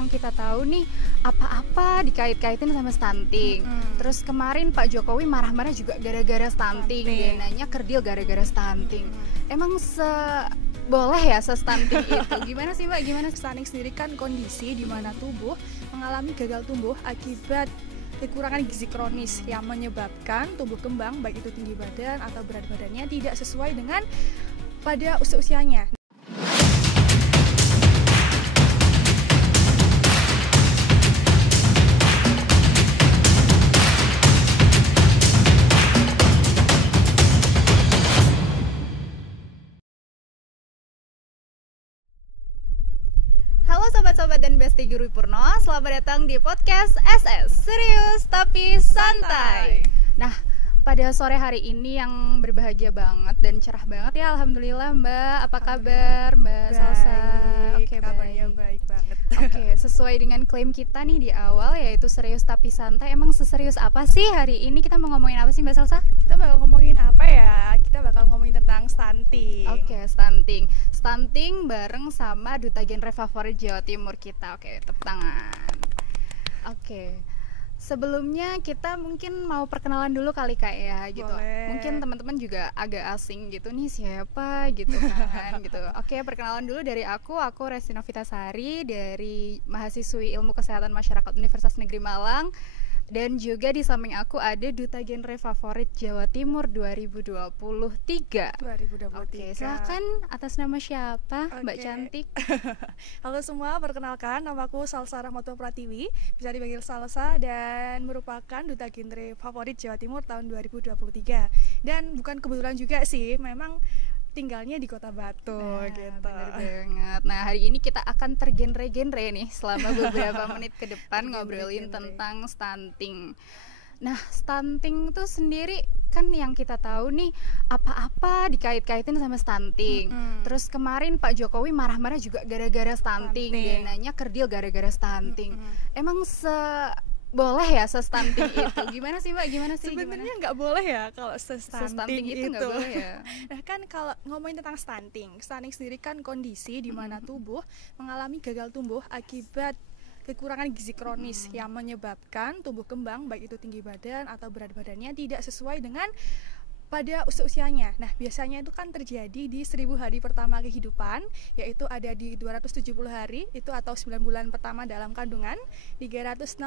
yang kita tahu nih apa-apa dikait-kaitin sama stunting. Terus kemarin Pak Jokowi marah-marah juga gara-gara stunting. Dia nanya kerdil gara-gara stunting. Emang boleh ya se-stunting itu? Gimana sih Mbak? Gimana? Stunting sendiri kan kondisi di mana tubuh mengalami gagal tumbuh akibat kekurangan gizi kronis yang menyebabkan tumbuh kembang baik itu tinggi badan atau berat badannya tidak sesuai dengan pada usia-usianya. Halo sobat-sobat dan Besti Guru Purno, selamat datang di podcast SS Serius Tapi Santai. Nah, pada sore hari ini yang berbahagia banget dan cerah banget ya, alhamdulillah Mbak. Apa kabar Mbak Salsa? Oke, kabarnya baik banget. Oke, sesuai dengan klaim kita nih di awal, yaitu serius tapi santai. Emang seserius apa sih hari ini? Kita mau ngomongin apa sih Mbak Salsa? Kita bakal ngomongin apa ya? Kita bakal ngomongin tentang stunting. Oke, stunting. Stunting bareng sama Duta Genre Favorit Jawa Timur kita. Oke, tepuk tangan. Oke. Sebelumnya kita mungkin mau perkenalan dulu kali Kak ya gitu. Boleh. Mungkin teman-teman juga agak asing gitu nih siapa gitu kan gitu. Oke, perkenalan dulu dari aku Resti Novitasari dari mahasiswi Ilmu Kesehatan Masyarakat Universitas Negeri Malang. Dan juga di samping aku ada Duta Genre Favorit Jawa Timur 2023. Oke, silakan atas nama siapa Mbak Cantik? Halo semua, perkenalkan namaku Salsa Rahmatul Pratiwi, bisa dipanggil Salsa dan merupakan Duta Genre Favorit Jawa Timur tahun 2023. Dan bukan kebetulan juga sih, memang tinggalnya di Kota Batu gitu. Bener banget. Nah, hari ini kita akan tergenre-genre nih selama beberapa menit ke depan ngobrolin tentang stunting. Nah, stunting itu sendiri kan yang kita tahu nih apa-apa dikait-kaitin sama stunting. Terus kemarin Pak Jokowi marah-marah juga gara-gara stunting. Dia nanya kerdil gara-gara stunting. Emang boleh ya se-stunting itu? Gimana sih Mbak? Gimana sih? Sebenarnya nggak boleh ya kalau se-stunting itu. Nggak boleh ya. Nah kan kalau ngomongin tentang stunting sendiri kan kondisi di mana tubuh mengalami gagal tumbuh akibat kekurangan gizi kronis yang menyebabkan tumbuh kembang baik itu tinggi badan atau berat badannya tidak sesuai dengan pada usia-usianya. Nah, biasanya itu kan terjadi di 1000 hari pertama kehidupan, yaitu ada di 270 hari, itu atau 9 bulan pertama dalam kandungan, 365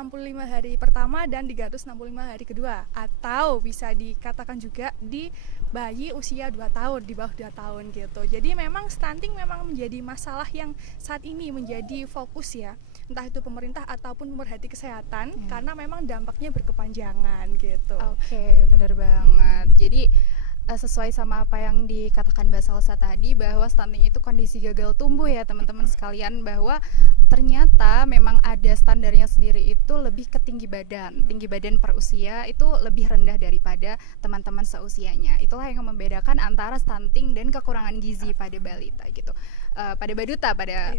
hari pertama dan 365 hari kedua, atau bisa dikatakan juga di bayi usia 2 tahun, di bawah 2 tahun gitu. Jadi memang stunting memang menjadi masalah yang saat ini menjadi fokus ya, entah itu pemerintah ataupun pemerhati kesehatan, karena memang dampaknya berkepanjangan gitu. Oke, bener banget. Jadi sesuai sama apa yang dikatakan Mbak Salsa tadi, bahwa stunting itu kondisi gagal tumbuh ya teman-teman sekalian, bahwa ternyata memang ada standarnya sendiri, itu lebih ke tinggi badan. Tinggi badan per usia itu lebih rendah daripada teman-teman seusianya. Itulah yang membedakan antara stunting dan kekurangan gizi pada balita gitu. Pada baduta pada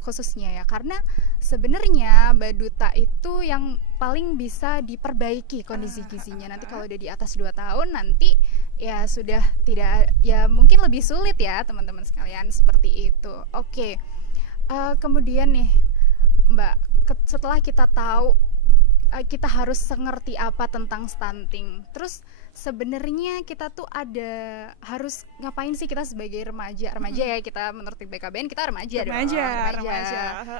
khususnya ya, karena sebenarnya baduta itu yang paling bisa diperbaiki kondisi gizinya. Nanti kalau udah di atas 2 tahun nanti ya sudah tidak, ya mungkin lebih sulit ya teman-teman sekalian, seperti itu. Oke. Kemudian nih Mbak, setelah kita tahu kita harus ngerti apa tentang stunting, terus sebenarnya kita tuh harus ngapain sih kita sebagai remaja ya, kita menurut BKBN kita remaja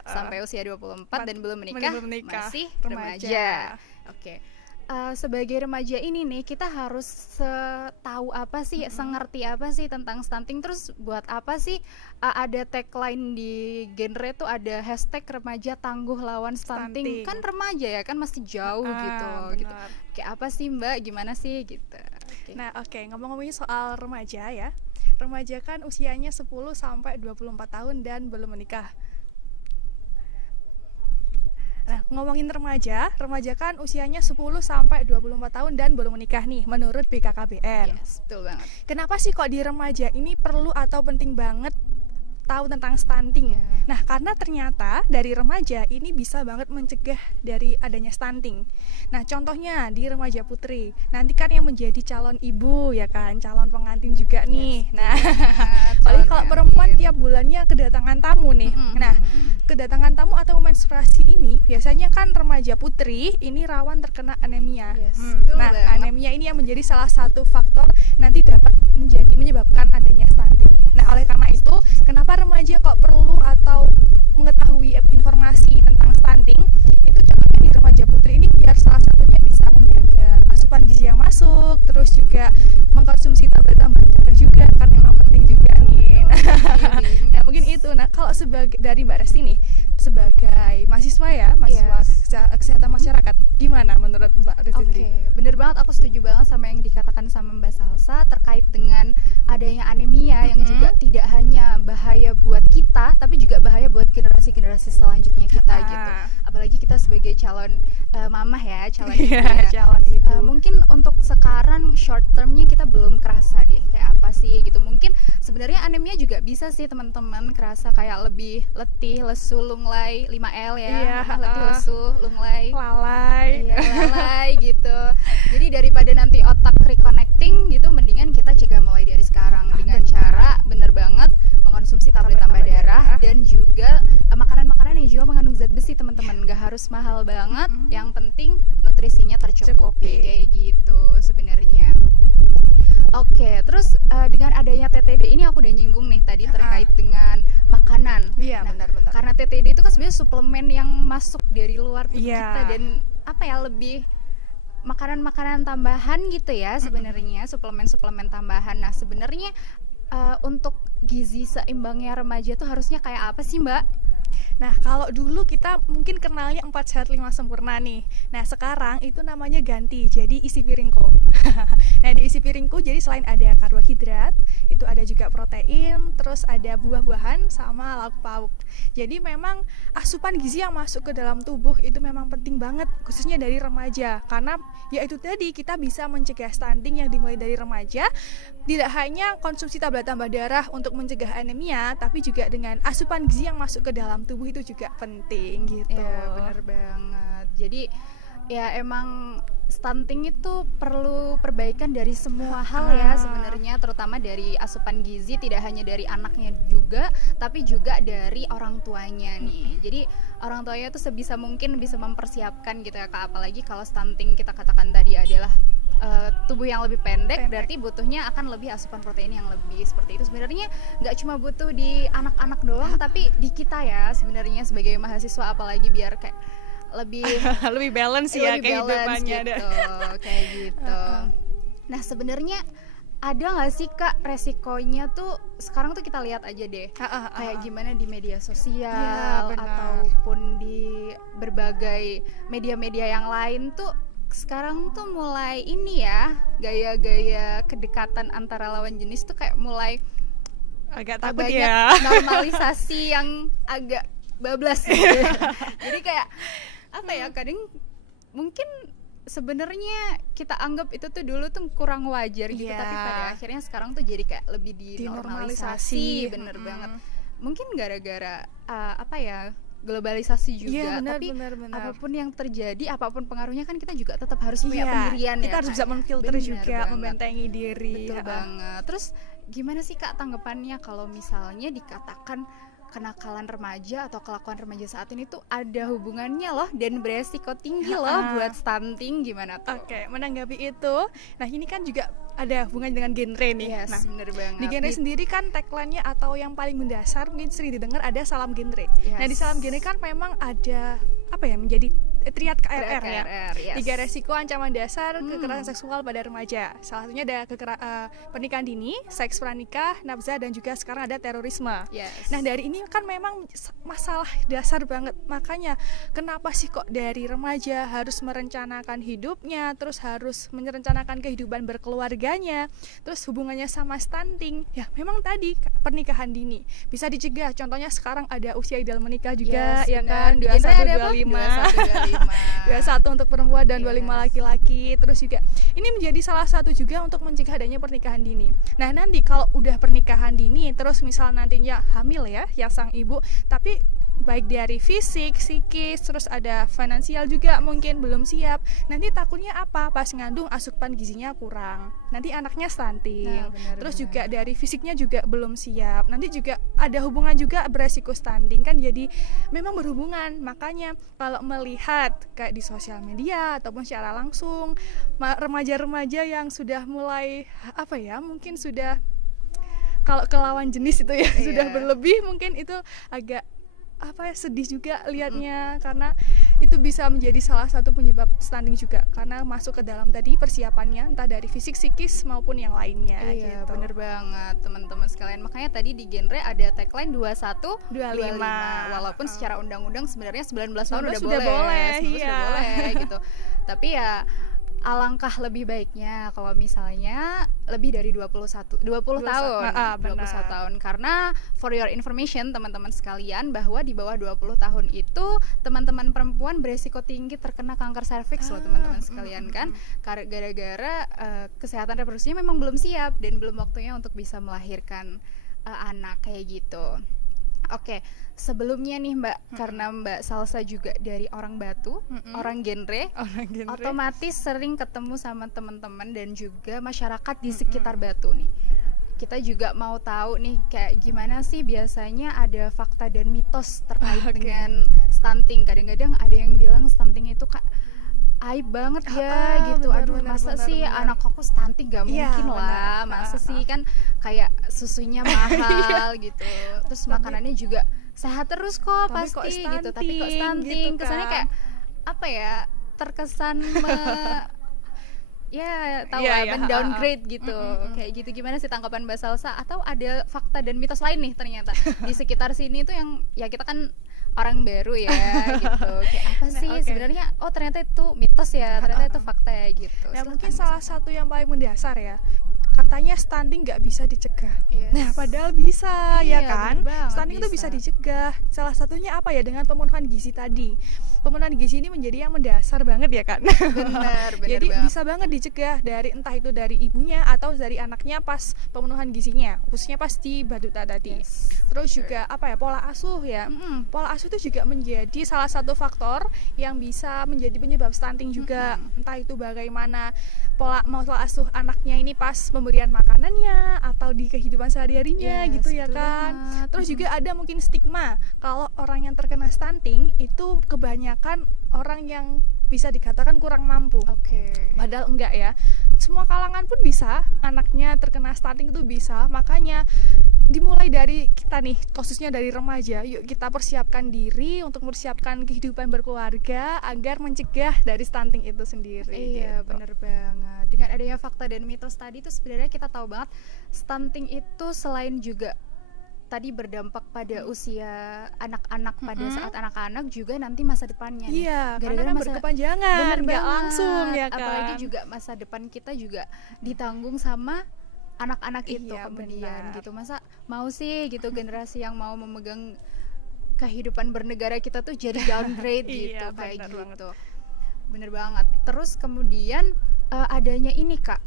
sampai usia 24 dan belum menikah. Masih remaja. Oke. Sebagai remaja ini nih kita harus tahu apa sih, sengerti apa sih tentang stunting. Terus buat apa sih ada tagline di genre tuh, ada hashtag remaja tangguh lawan stunting. Kan remaja ya, kan masih jauh gitu. Kayak apa sih Mbak, gimana sih gitu. Nah ngomong-ngomongin soal remaja ya, remaja kan usianya 10 sampai 24 tahun dan belum menikah. Nah, ngomongin remaja kan usianya 10 sampai 24 tahun dan belum menikah nih menurut BKKBN. Yes, betul banget. Kenapa sih kok di remaja ini perlu atau penting banget tahu tentang stunting. Iya. Nah, karena ternyata dari remaja ini bisa banget mencegah dari adanya stunting. Nah, contohnya di remaja putri, nanti kan yang menjadi calon ibu ya kan, calon pengantin juga nih. Yes, Nah, calon apalagi kalau pengantin. perempuan tiap bulannya kedatangan tamu nih. Nah, kedatangan tamu atau menstruasi ini biasanya kan remaja putri ini rawan terkena anemia. Yes, betul Nah, banget. anemia ini yang menjadi salah satu faktor nanti dapat menyebabkan adanya stunting. Nah, oleh karena itu, kenapa remaja kok perlu atau mengetahui informasi tentang stunting? Itu contohnya di remaja putri ini biar salah satunya bisa menjaga asupan gizi yang masuk, terus juga mengkonsumsi tablet tambah darah juga kan memang penting juga nih. Nah, mungkin itu. Nah, kalau dari Mbak Resti nih sebagai mahasiswa ya, mahasiswa kesehatan masyarakat, gimana menurut Mbak Resti Oke, sendiri? bener banget, aku setuju banget sama yang dikatakan sama Mbak Salsa terkait dengan adanya anemia yang juga tidak hanya bahaya buat kita, tapi juga bahaya buat generasi-generasi selanjutnya kita gitu. Apalagi kita sebagai calon mamah ya, calon ibu ya. Calon ibu. Mungkin untuk sekarang short termnya kita belum kerasa deh kayak apa sih gitu. Mungkin sebenarnya anemia juga bisa sih teman-teman kerasa kayak lebih letih, lesu, lunglai, 5L ya. Iya, Letih, lesu, lunglai. Lalai. Iya, lalai gitu. Jadi daripada nanti otak reconnecting gitu, mendingan kita cegah mulai dari sekarang dengan cara bener banget mengkonsumsi tablet tambah darah dan juga makanan-makanan yang juga mengandung zat besi teman-teman. Nggak harus mahal banget, yang penting nutrisinya tercukupi kayak gitu sebenarnya. Oke, terus dengan adanya TTD ini aku udah nyinggung nih tadi terkait dengan makanan. Iya, Nah, benar-benar. karena TTD itu kan sebenarnya suplemen yang masuk dari luar tubuh Iya. kita dan apa ya, lebih makanan-makanan tambahan gitu ya sebenarnya, suplemen-suplemen tambahan. Nah, sebenarnya untuk gizi seimbangnya remaja tuh harusnya kayak apa sih, Mbak? Nah, kalau dulu kita mungkin kenalnya 4 sehat 5 sempurna nih. Nah, sekarang itu namanya ganti jadi isi piringku. Nah, di isi piringku jadi selain ada karbohidrat, itu ada juga protein, terus ada buah-buahan sama lauk pauk. Jadi memang asupan gizi yang masuk ke dalam tubuh itu memang penting banget, khususnya dari remaja. Karena ya itu tadi, kita bisa mencegah stunting yang dimulai dari remaja. Tidak hanya konsumsi tablet tambah darah untuk mencegah anemia, tapi juga dengan asupan gizi yang masuk ke dalam tubuh itu juga penting gitu. Ya, bener banget. Jadi ya emang stunting itu perlu perbaikan dari semua hal ya sebenarnya, terutama dari asupan gizi, tidak hanya dari anaknya juga, tapi juga dari orang tuanya nih. Jadi orang tuanya tuh sebisa mungkin bisa mempersiapkan gitu ya Kak, apalagi kalau stunting kita katakan tadi adalah tubuh yang lebih pendek, berarti butuhnya akan lebih asupan protein yang lebih. Seperti itu sebenarnya nggak cuma butuh di anak-anak doang, tapi di kita ya sebenarnya sebagai mahasiswa, apalagi biar kayak lebih lebih balance ya lebih balance kehidupannya gitu, kayak gitu. Nah, sebenarnya ada nggak sih Kak resikonya tuh sekarang tuh kita lihat aja deh kayak gimana di media sosial ataupun di berbagai media-media yang lain tuh sekarang tuh mulai ini ya, gaya-gaya kedekatan antara lawan jenis tuh kayak mulai agak takut banyak ya. normalisasi yang agak bablas gitu. Jadi kayak apa ya, kadang mungkin sebenarnya kita anggap itu tuh dulu tuh kurang wajar gitu, tapi pada akhirnya sekarang tuh jadi kayak lebih dinormalisasi. Bener banget. Mungkin gara-gara apa ya, globalisasi juga, tapi apapun yang terjadi, apapun pengaruhnya kan kita juga tetap harus punya pendirian kita ya, harus bisa memfilter juga, membentengi diri. Betul banget. Terus gimana sih Kak tanggapannya kalau misalnya dikatakan kenakalan remaja atau kelakuan remaja saat ini tuh ada hubungannya loh dan beresiko tinggi loh buat stunting, gimana tuh? Oke, menanggapi itu, nah ini kan juga ada hubungan dengan genre nih. Yes, nah, bener banget. Di genre sendiri kan tagline-nya atau yang paling mendasar mungkin sering didengar ada salam genre. Yes. Nah, di salam genre kan memang ada apa ya, menjadi triad KRR ya. Yes. 3 resiko ancaman dasar kekerasan seksual pada remaja. Salah satunya ada pernikahan dini, seks pranikah, nafsa, dan juga sekarang ada terorisme. Yes. Nah, dari ini kan memang masalah dasar banget. Makanya kenapa sih kok dari remaja harus merencanakan hidupnya, terus harus merencanakan kehidupan berkeluarganya, terus hubungannya sama stunting. Ya, memang tadi pernikahan dini bisa dicegah. Contohnya sekarang ada usia ideal menikah juga, yes, ya kan, 21-25. 21 untuk perempuan dan 25 Yes. laki-laki. Terus juga ini menjadi salah satu juga untuk mencegah adanya pernikahan dini. Nah, nanti kalau udah pernikahan dini terus misal nantinya hamil ya sang ibu, tapi baik dari fisik, psikis, terus ada finansial juga mungkin belum siap. Nanti takutnya apa? Pas ngandung asupan gizinya kurang. Nanti anaknya stunting. Nah, benar, Terus benar. juga dari fisiknya juga belum siap. Nanti juga ada hubungan juga beresiko stunting kan, jadi memang berhubungan. Makanya kalau melihat kayak di sosial media ataupun secara langsung remaja-remaja yang sudah mulai apa ya, mungkin sudah kalau ke lawan jenis itu ya sudah berlebih, mungkin itu agak apa ya, sedih juga lihatnya, karena itu bisa menjadi salah satu penyebab stunting juga karena masuk ke dalam tadi persiapannya entah dari fisik, psikis maupun yang lainnya. Iya, gitu. bener banget teman-teman sekalian. Makanya tadi di genre ada tagline 21 25. Walaupun secara undang-undang sebenarnya 19 tahun udah sudah boleh. boleh, 19 iya. udah boleh gitu. Tapi ya alangkah lebih baiknya kalau misalnya lebih dari 20 tahun. 21 benar. tahun, karena for your information teman-teman sekalian, bahwa di bawah 20 tahun itu teman-teman perempuan beresiko tinggi terkena kanker serviks loh teman-teman sekalian kan. Gara-gara kesehatan reproduksinya memang belum siap dan belum waktunya untuk bisa melahirkan anak kayak gitu. Oke, sebelumnya nih Mbak, karena Mbak Salsa juga dari orang Batu, orang genre, otomatis sering ketemu sama teman-teman dan juga masyarakat di sekitar Batu nih. Kita juga mau tahu nih kayak gimana sih biasanya ada fakta dan mitos terkait dengan stunting. Kadang-kadang ada yang bilang stunting itu aib banget ya gitu. Aduh, masa sih anak aku stunting, gak mungkin lah. Masa sih, kan kayak susunya mahal gitu. Terus makanannya juga sehat terus kok pasti gitu. Tapi kok stunting gitu, kesannya kayak apa ya, terkesan ya tahu downgrade gitu. Kayak gitu. Gimana sih tanggapan Mbak Salsa? Atau ada fakta dan mitos lain nih ternyata di sekitar sini tuh yang ya kita kan orang baru ya gitu. Kayak apa sih sebenarnya? Oh, ternyata itu mitos ya, ternyata itu fakta ya gitu. Nah, mungkin salah satu yang paling mendasar ya, katanya stunting nggak bisa dicegah. Nah, padahal bisa ya kan? Stunting itu bisa dicegah. Salah satunya apa ya? Dengan pemenuhan gizi tadi. Pemenuhan gizi ini menjadi yang mendasar banget ya kan? Benar Jadi banget. bisa banget dicegah dari entah itu dari ibunya atau dari anaknya pas pemenuhan gizinya, khususnya pas di Baduta tadi. Terus juga apa ya, pola asuh ya. Pola asuh itu juga menjadi salah satu faktor yang bisa menjadi penyebab stunting juga. Entah itu bagaimana pola asuh anaknya ini pas pemberian makanannya atau di kehidupan sehari-harinya gitu ya kan. Terus juga ada mungkin stigma kalau orang yang terkena stunting itu kebanyakan orang yang bisa dikatakan kurang mampu. Padahal enggak ya. Semua kalangan pun bisa anaknya terkena stunting, itu bisa. Makanya dimulai dari kita nih, khususnya dari remaja, yuk kita persiapkan diri untuk mempersiapkan kehidupan berkeluarga agar mencegah dari stunting itu sendiri. Iya, gitu. bener banget. Dengan adanya fakta dan mitos tadi tuh sebenarnya kita tahu banget stunting itu selain juga tadi berdampak pada usia anak-anak pada saat anak-anak, juga nanti masa depannya nih. Iya, Gara-gara karena kan masa berkepanjangan, bener nggak banget. langsung ya kan. Apalagi juga masa depan kita juga ditanggung sama anak-anak itu Iya, kemudian benar. gitu. Masa mau sih gitu generasi yang mau memegang kehidupan bernegara kita tuh jadi downgrade gitu. Iya, Kayak bener banget. gitu. Bener banget. Terus kemudian adanya ini Kak,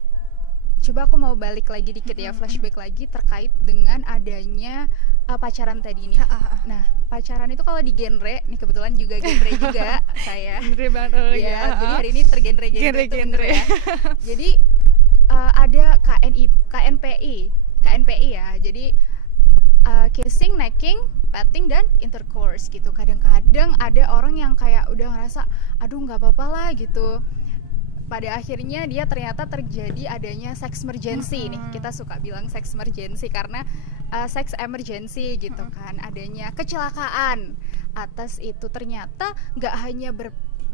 coba aku mau balik lagi dikit ya, flashback lagi terkait dengan adanya pacaran tadi nih. Nah, pacaran itu kalau di genre nih, kebetulan juga genre juga saya. Genre banget. Iya, jadi hari ini tergenre-genre itu bener Genre-genre. ya. Jadi ada KNPI ya. Jadi kissing, necking, petting, dan intercourse gitu. Kadang-kadang ada orang yang kayak udah ngerasa aduh nggak apa-apa lah gitu. Pada akhirnya dia ternyata terjadi adanya sex emergency nih. Kita suka bilang sex emergency karena sex emergency gitu kan. Adanya kecelakaan. Atas itu ternyata nggak hanya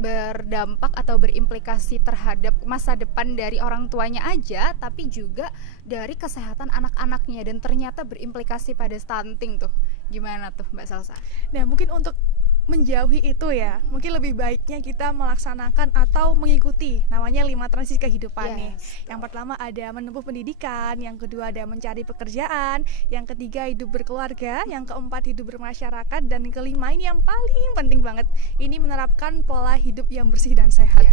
berdampak atau berimplikasi terhadap masa depan dari orang tuanya aja, tapi juga dari kesehatan anak-anaknya, dan ternyata berimplikasi pada stunting tuh. Gimana tuh Mbak Salsa? Nah, mungkin untuk menjauhi itu ya, mungkin lebih baiknya kita melaksanakan atau mengikuti namanya 5 transisi kehidupan nih. Yang pertama ada menempuh pendidikan, yang kedua ada mencari pekerjaan, yang ketiga hidup berkeluarga, yang keempat hidup bermasyarakat, dan yang kelima ini yang paling penting banget, ini menerapkan pola hidup yang bersih dan sehat.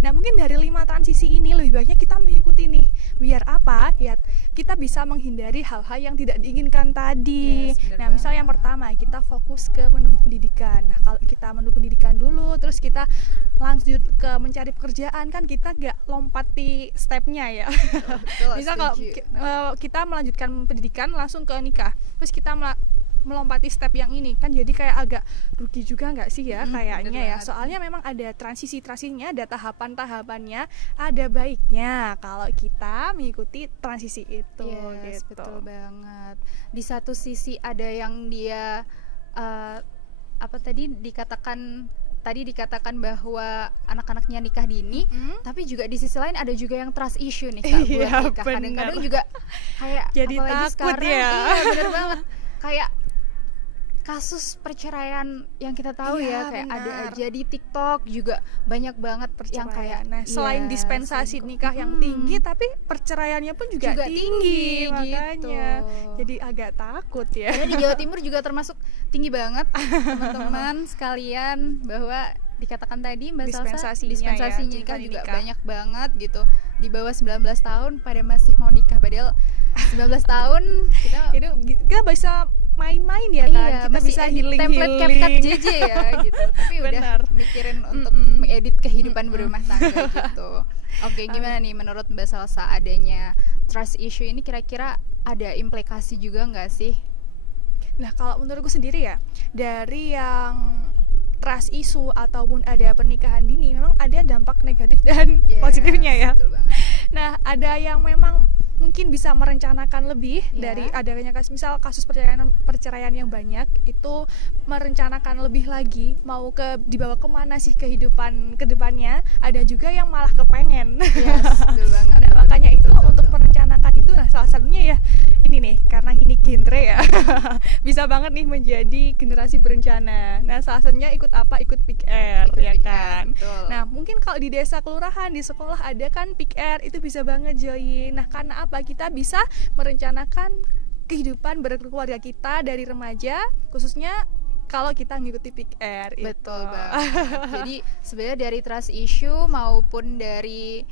Nah mungkin dari 5 transisi ini lebih baiknya kita mengikuti nih, biar apa? Ya kita bisa menghindari hal-hal yang tidak diinginkan tadi. Nah misal yang pertama kita fokus ke menempuh pendidikan. Nah kalau kita menempuh pendidikan dulu terus kita lanjut ke mencari pekerjaan, kan kita gak lompati stepnya ya. Misal kalau kita melanjutkan pendidikan langsung ke nikah, terus kita melompati step yang ini, kan jadi kayak agak rugi juga nggak sih ya kayaknya ya. Soalnya memang ada transisinya, ada tahapan-tahapannya, ada baiknya kalau kita mengikuti transisi itu. Yes, gitu. Betul banget. Di satu sisi ada yang dia dikatakan bahwa anak-anaknya nikah dini, tapi juga di sisi lain ada juga yang trust issue nih Kak, buat nikah. Kadang-kadang juga kayak jadi takut sekarang, ya. Iya bener banget. Kayak kasus perceraian yang kita tahu ya, kayak ada aja di TikTok juga banyak banget yang kayak selain dispensasi nikah yang tinggi, tapi perceraiannya pun juga tinggi makanya gitu. Jadi agak takut ya. Karena di Jawa Timur juga termasuk tinggi banget teman-teman sekalian, bahwa dikatakan tadi Mbak Salsa dispensasinya nikah juga banyak banget gitu. Di bawah 19 tahun pada masih mau nikah, padahal 19 tahun kita bisa main-main ya kan, kita bisa healing template CapCut JJ ya gitu, tapi udah mikirin untuk mengedit kehidupan berumah tangga gitu. Oke, gimana nih menurut Mbak Salsa adanya trust issue ini, kira-kira ada implikasi juga nggak sih? Nah kalau menurutku sendiri ya, dari yang trust issue ataupun ada pernikahan dini memang ada dampak negatif dan positifnya ya. Nah ada yang memang mungkin bisa merencanakan lebih dari adanya kasus perceraian yang banyak, itu merencanakan lebih lagi mau dibawa kemana sih kehidupan kedepannya. Ada juga yang malah kepengen. Betul banget. Nah makanya itu untuk merencanakan itu, nah salah satunya ya ini nih, karena ini genre ya bisa banget nih menjadi generasi berencana. Nah salah satunya ikut PIKR ya kan. Nah mungkin kalau di desa kelurahan, di sekolah ada kan PIKR, itu bisa banget join. Nah karena apa? Kita bisa merencanakan kehidupan berkeluarga kita dari remaja, khususnya kalau kita ngikuti PIKR. Betul banget. Jadi sebenarnya dari trust issue maupun dari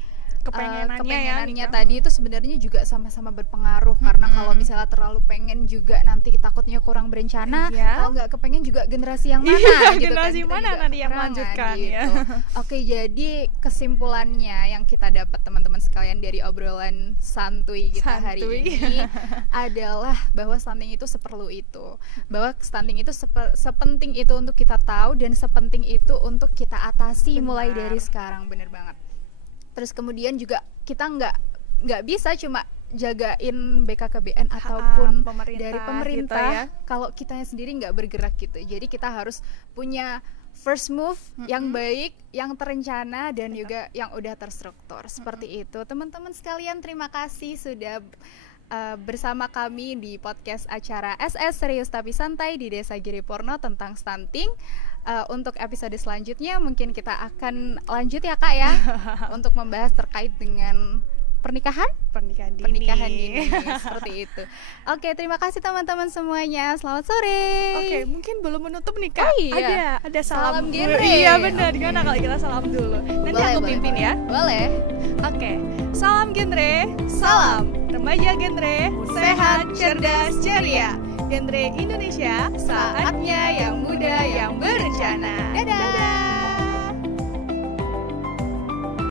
kepengenannya tadi itu sebenarnya juga sama-sama berpengaruh, karena kalau misalnya terlalu pengen juga nanti takutnya kurang berencana. Kalau nggak kepengen juga generasi yang mana gitu generasi kan, mana nanti yang melanjutkan gitu. Ya. Oke, jadi kesimpulannya yang kita dapat teman-teman sekalian dari obrolan santuy kita hari ini adalah bahwa stunting itu seperlu itu, bahwa stunting itu sepenting itu untuk kita tahu dan sepenting itu untuk kita atasi mulai dari sekarang. Bener banget. Terus kemudian juga kita nggak bisa cuma jagain BKKBN ataupun dari pemerintah gitu ya, kalau kitanya sendiri nggak bergerak gitu. Jadi kita harus punya first move yang baik, yang terencana, dan juga yang udah terstruktur. Seperti itu teman-teman sekalian, terima kasih sudah bersama kami di podcast acara SS Serius Tapi Santai di Desa Giriporno tentang stunting. Untuk episode selanjutnya mungkin kita akan lanjut ya Kak ya untuk membahas terkait dengan pernikahan dini seperti itu. Oke, terima kasih teman-teman semuanya. Selamat sore. Oke, mungkin belum menutup nih Kak. Ada salam genre. Iya benar. Gimana kalau kita salam dulu? Nanti aku pimpin ya. Boleh. Oke. Salam genre. Salam remaja genre. Sehat, cerdas, ceria. Genre Indonesia, saatnya yang muda yang berencana.